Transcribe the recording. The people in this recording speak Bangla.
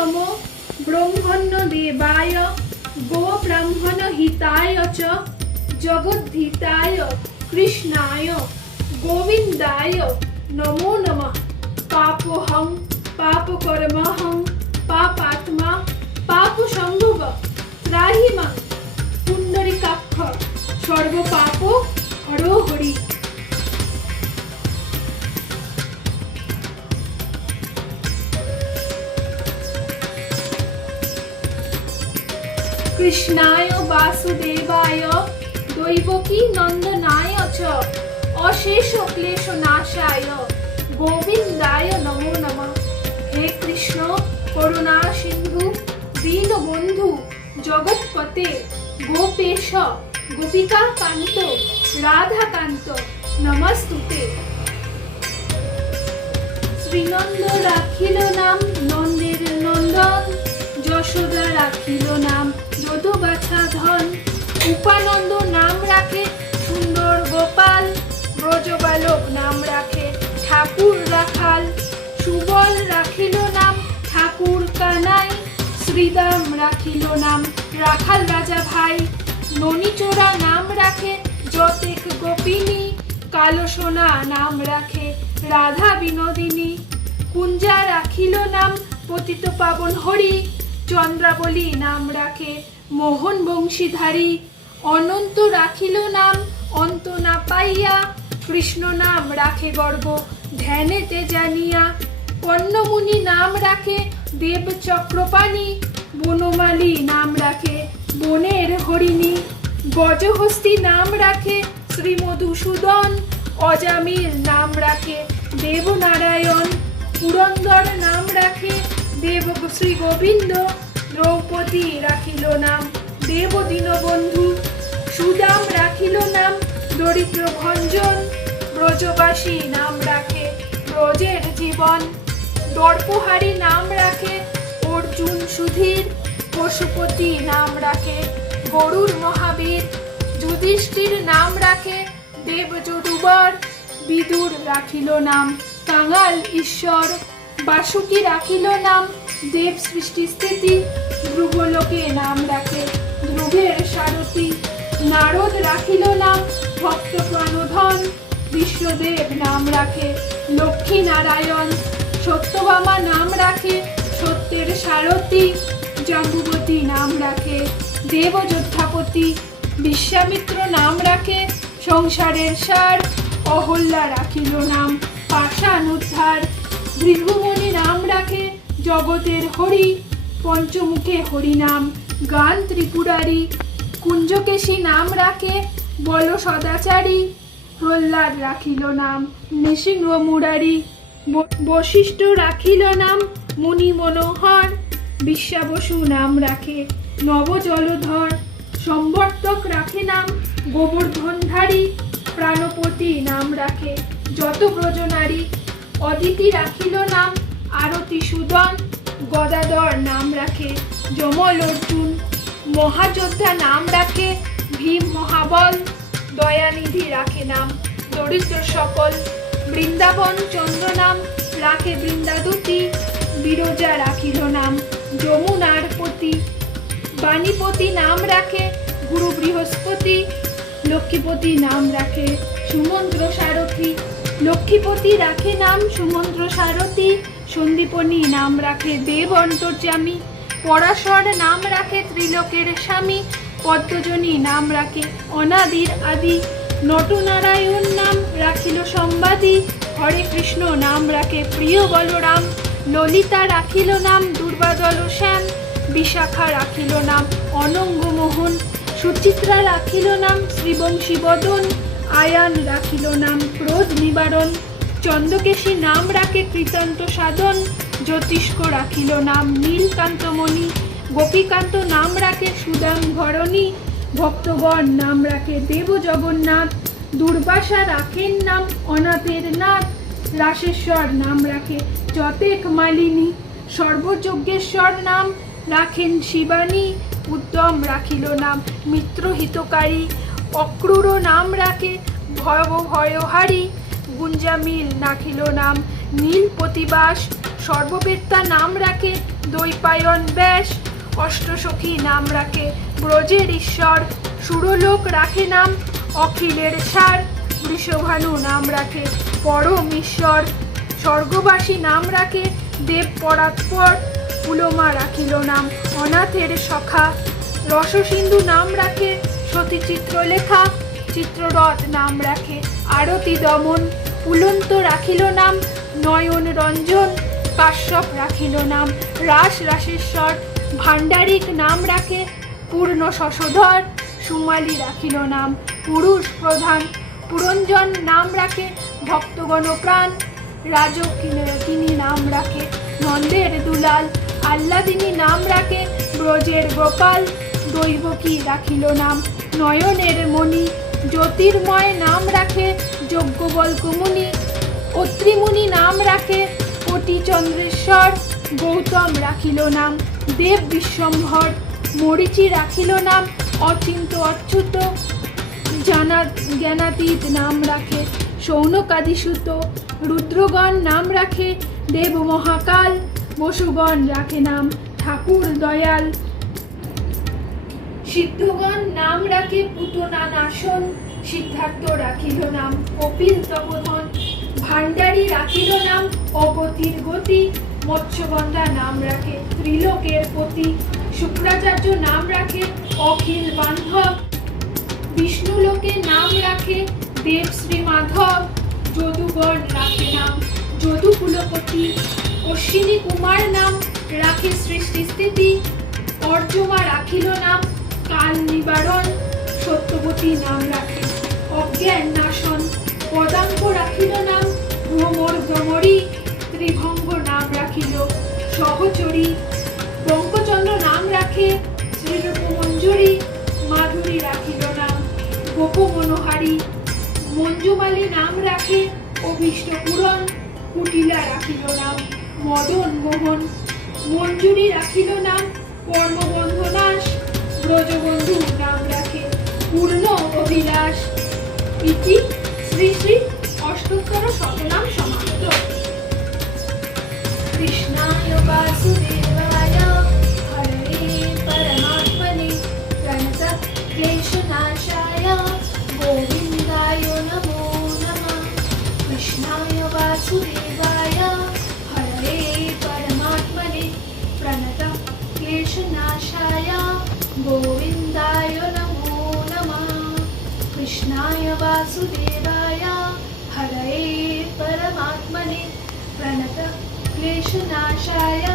नमो ब्रह्मण्य देवाय गो ब्राह्मण हिताय च जगद्धिताय कृष्णाय गोविंदाय नमो नमः। पापोहं पापकर्महं पापात्मा पापसंभव त्राहि मां पुंडरीकाक्ष सर्वपाप हरो हरि। कृष्णाय वासुदेवाय दैवकी नंदनाय च अशेष क्लेश नाशाय गोविंदाय नमो नमः। हे कृष्ण करुणा सिंधु दीन बंधु जगतपते गोपेश गोपिका कांत राधा कांत नमस्तुते। श्रीनंद राखिल नाम नंदेर नंदन যশোদা রাখিল নাম যদুগাছা ধন। উপানন্দ নাম রাখে সুন্দর গোপাল ব্রজবালক নাম রাখে ঠাকুর রাখাল। সুবল রাখিল নাম ঠাকুর কানাই শ্রীদাম রাখিল নাম রাখাল রাজা ভাই। ননীচোরা নাম রাখে যতেক গোপিনী কালো সোনা নাম রাখে রাধা বিনোদিনী। কুঞ্জা রাখিল নাম পতিত পাবন হরি চন্দ্রাবলী নাম রাখে মোহন বংশীধারী। অনন্ত রাখিল নাম অন্ত না পাইয়া কৃষ্ণ নাম রাখে গর্ব ধ্যানেতে জানিয়া। কর্ণমুনি নাম রাখে দেব চক্রপাণী বনমালী নাম রাখে বনের হরিণী। গজহস্তি নাম রাখে শ্রী মধুসূদন অজামিল নাম রাখে দেবনারায়ণ। পুরন্দর নাম রাখে দেব শ্রী গোবিন্দ দ্রৌপদী রাখিল নাম দেব দীনবন্ধু। সুদাম রাখিল নাম দরিদ্র ভঞ্জন ব্রজবাসী নাম রাখে ব্রজের জীবন। দর্পহারী নাম রাখে অর্জুন সুধীর পশুপতি নাম রাখে গরুর মহাবীর। যুধিষ্ঠির নাম রাখে দেব যদুবর বিদুর রাখিল নাম কাঙাল ঈশ্বর। বাসুকি রাখিল নাম দেব সৃষ্টি স্থিতি ধ্রুবলোকে নাম রাখে ধ্রুবের সারথি। নারদ রাখিল নাম ভক্ত প্রাণধন বিশ্বদেব নাম রাখে লক্ষ্মী নারায়ণ। সত্যভামা নাম রাখে সত্যের সারথি। জাম্বুবতী নাম রাখে দেবযোদ্ধাপতি। বিশ্বামিত্র নাম রাখে সংসারের সার। অহল্যা রাখিল নাম পাষাণ উদ্ধার। ভৃগুমণি নাম রাখে জগতের হরি পঞ্চমুখে হরি নাম গান ত্রিপুরারি। কুঞ্জকেশী নাম রাখে বল সদাচারী প্রহ্লাদ রাখিল নাম নৃসিংহ মুরারি। বশিষ্ঠ রাখিল নাম মুনি মনোহর। বিশ্বাবসু নাম রাখে নব জলধর। সম্বর্তক রাখে নাম গোবর্ধনধারী প্রাণপতি নাম রাখে যত ব্রজনারী। অদিতি রাখিল নাম আরতি সুদন গদাধর নাম রাখে যমল অর্জুন। মহাযোদ্ধা নাম রাখে ভীম মহাবল। দয়ানিধি রাখে নাম দরিদ্র সকল। বৃন্দাবন চন্দ্র নাম রাখে বৃন্দাদুতি। বিরজা রাখিল নাম যমুনার পতি। বাণীপতি নাম রাখে গুরু বৃহস্পতি। লক্ষ্মীপতি নাম রাখে সুমন্ত্র সারথী। লক্ষ্মীপতি রাখে নাম সুমন্ত্র সারথী। সন্দীপনী নাম রাখে দেব অন্তর্যামী। পরাশর নাম রাখে ত্রিলোকের স্বামী। পদ্মজনী নাম রাখে অনাদির আদি। নটনারায়ণ নাম রাখিল সম্বাদী। হরে কৃষ্ণ নাম রাখে প্রিয় বলরাম। ললিতা রাখিল নাম দুর্বাদল শ্যাম। বিশাখা রাখিল নাম অনঙ্গ মোহন। সুচিত্রা রাখিল নাম শ্রীবংশী বদন। আয়ান রাখিল নাম ক্রোধ নিবারণ। চন্দ্রকেশী নাম রাখে কৃতান্ত সাধন। জ্যোতিষ্ক রাখিল নাম নীলকান্তমণি। গোপীকান্ত নাম রাখে সুদাম ঘরণী। ভক্তগণ নাম রাখে দেব জগন্নাথ। দুর্বাসা রাখেন নাম অনাথের নাথ। রাসেশ্বর নাম রাখে যতেক মালিনী। সর্বযজ্ঞেশ্বর নাম রাখেন শিবানী। উত্তম রাখিল নাম মিত্রহিতকারী। অক্রূর নাম রাখে ভয়হারী। গুঞ্জামিল রাখিল নাম নীল প্রতিবাস। সর্ববেত্তা নাম রাখে দ্বৈপায়ন ব্যাস। অষ্টসখী নাম রাখে ব্রজের ঈশ্বর, সুরলোক রাখে নাম অখিলের সার। বৃষভানু নাম রাখে পরম ঈশ্বর, স্বর্গবাসী নাম রাখে দেব পরাৎপর। পুলমা রাখিল নাম অনাথের সখা, রসসিন্ধু নাম রাখে সতী চিত্রলেখা। চিত্ররথ নাম রাখে আরতি দমন, পুলন্ত রাখিল নাম নয়ন রঞ্জন। কাশ্যপ রাখিল নাম রাস রাসেশ্বর, ভাণ্ডারিক নাম রাখে পূর্ণ শশধর। সুমালি রাখিল নাম পুরুষ প্রধান, পুরঞ্জন নাম রাখে ভক্তগণ প্রাণ। রাজকিনী নাম রাখে নন্দের দুলাল, আহ্লাদিনী নাম রাখে ব্রজের গোপাল। দৈবকী রাখিল নাম নয়নের মণি, জ্যোতির্ময় নাম রাখে যজ্ঞবল্ক মুনি। অত্রিমুনি নাম রাখে কোটি চন্দ্রেশ্বর, গৌতম রাখিল নাম দেব বিশ্বম্ভর। মরীচি রাখিল নাম অচিন্ত অচ্যুত, জ্ঞানাতীত নাম রাখে সৌনকাদিসুত। রুদ্রগণ নাম রাখে দেব মহাকাল, বসুগণ রাখে নাম ঠাকুর দয়াল। সিদ্ধগণ নাম রাখে পুতনা নাশন, সিদ্ধার্থ রাখিল নাম কপিল তপোধন। ভাণ্ডারী রাখিল নাম অগতির গতি, মৎস্যগন্ধা নাম রাখে ত্রিলোকের পতি। শুক্রাচার্য নাম রাখে অখিল বান্ধব, বিষ্ণুলোকে নাম রাখে দেব শ্রী মাধব। যদুগণ রাখে নাম যদুকুলপতি, অশ্বিনী কুমার নাম রাখে সৃষ্টি স্থিতি। অর্জমা রাখিল নাম কাল নিবারণ, সত্যবতী নাম রাখে অজ্ঞান নাশন। পদাঙ্ক রাখিল নাম ভ্রমর ভ্রমরী, ত্রিভঙ্গ নাম রাখিল সহচরী। বঙ্কচন্দ্র নাম রাখে শ্রীরূপ মঞ্জুরি, মাধুরী রাখিল নাম গোপ মনোহারী। মঞ্জুমালী নাম রাখে অভীষ্ট পূরণ, কুটিলা রাখিল নাম মদন মোহন। মঞ্জুরি রাখিল নাম কর্মবন্ধ নাশ, ব্রজবন্ধু নাম রাখে পূর্ণ অভিলাষ। ইতি শ্রী শ্রী অষ্টোত্তর শতনাম সমাপ্ত। কৃষ্ণায় বাসুদেবায় হরে পরমাত্মনে প্রণতঃ ক্লেশনাশায় গোবিন্দায় নমো নমঃ। কৃষ্ণায় বাসুদেবায় হরে পরমাত্মনে প্রণতঃ ক্লেশনাশায় গোবিন্দায় নমো নমঃ। কৃষ্ণায় বাসুদেবায় হরে পরমাত্মনে প্রণতঃ ক্লেশনাশায়